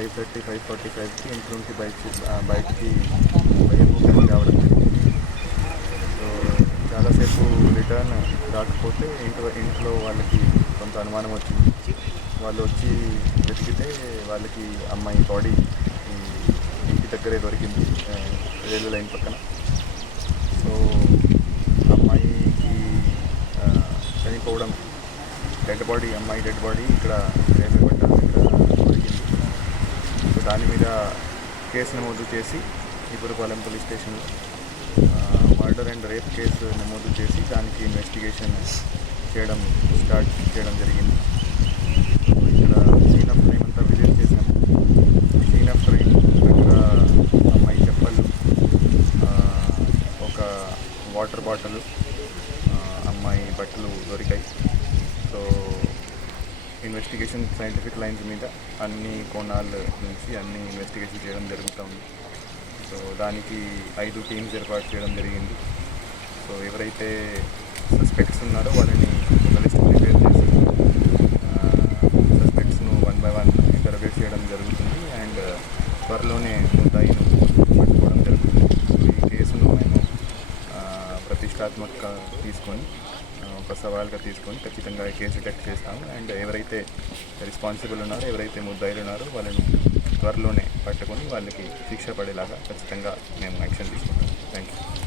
5:30, 5:45కి ఇంట్లో నుంచి బయటికి రావడం జరిగింది. సో చాలాసేపు రిటర్న్ రాకపోతే ఇంట్లో వాళ్ళకి కొంత అనుమానం వచ్చింది. వాళ్ళు వచ్చి వెతికితే వాళ్ళకి అమ్మాయి బాడీ ఇంటి దగ్గరే దొరికింది, రైల్వే లైన్ పక్కన. సో అమ్మాయికి చనిపోవడం, అమ్మాయి డెడ్ బాడీ ఇక్కడ రైల్వే పట్టాల దగ్గర దొరికింది. సో దాని మీద కేసు నమోదు చేసి ఇపురపాలెం పోలీస్ స్టేషన్లో మర్డర్ అండ్ రేప్ కేసు నమోదు చేసి దానికి ఇన్వెస్టిగేషన్ స్టార్ట్ చేయడం జరిగింది. ఇక్కడ సీన్ ఆఫ్ క్రైమ్ అంతా విజిట్ చేశాము. సీన్ ఆఫ్ క్రైమ్ దగ్గర అమ్మాయి చెప్పలు, ఒక వాటర్ బాటిల్, అమ్మాయి బట్టలు దొరికాయి. సో ఇన్వెస్టిగేషన్ సైంటిఫిక్ లైన్స్ మీద అన్ని కోణాల నుంచి అన్ని ఇన్వెస్టిగేషన్ చేయడం జరుగుతుంది. సో దానికి 5 టీమ్స్ ఏర్పాటు చేయడం జరిగింది. సో ఎవరైతే సస్పెక్ట్స్ ఉన్నారో వాళ్ళని ఒక లిస్ట్ ప్రిపేర్ చేసి సస్పెక్ట్స్ను 1 by 1 ఇంటర్వ్యూ చేయడం జరుగుతుంది. అండ్ త్వరలోనే ముద్దాయిను పట్టుకోవడం జరుగుతుంది. సో ఈ కేసును మేము ప్రతిష్టాత్మకంగా తీసుకొని, ఒక సవాల్గా తీసుకొని ఖచ్చితంగా ఈ కేసు డిటెక్ట్ చేస్తాము. అండ్ ఎవరైతే రెస్పాన్సిబుల్ ఉన్నారో, ఎవరైతే ముద్దాయిలు ఉన్నారో వాళ్ళని త్వరలోనే పట్టుకొని వాళ్ళకి శిక్ష పడేలాగా ఖచ్చితంగా మేము యాక్షన్ తీసుకుంటాం. Thank you.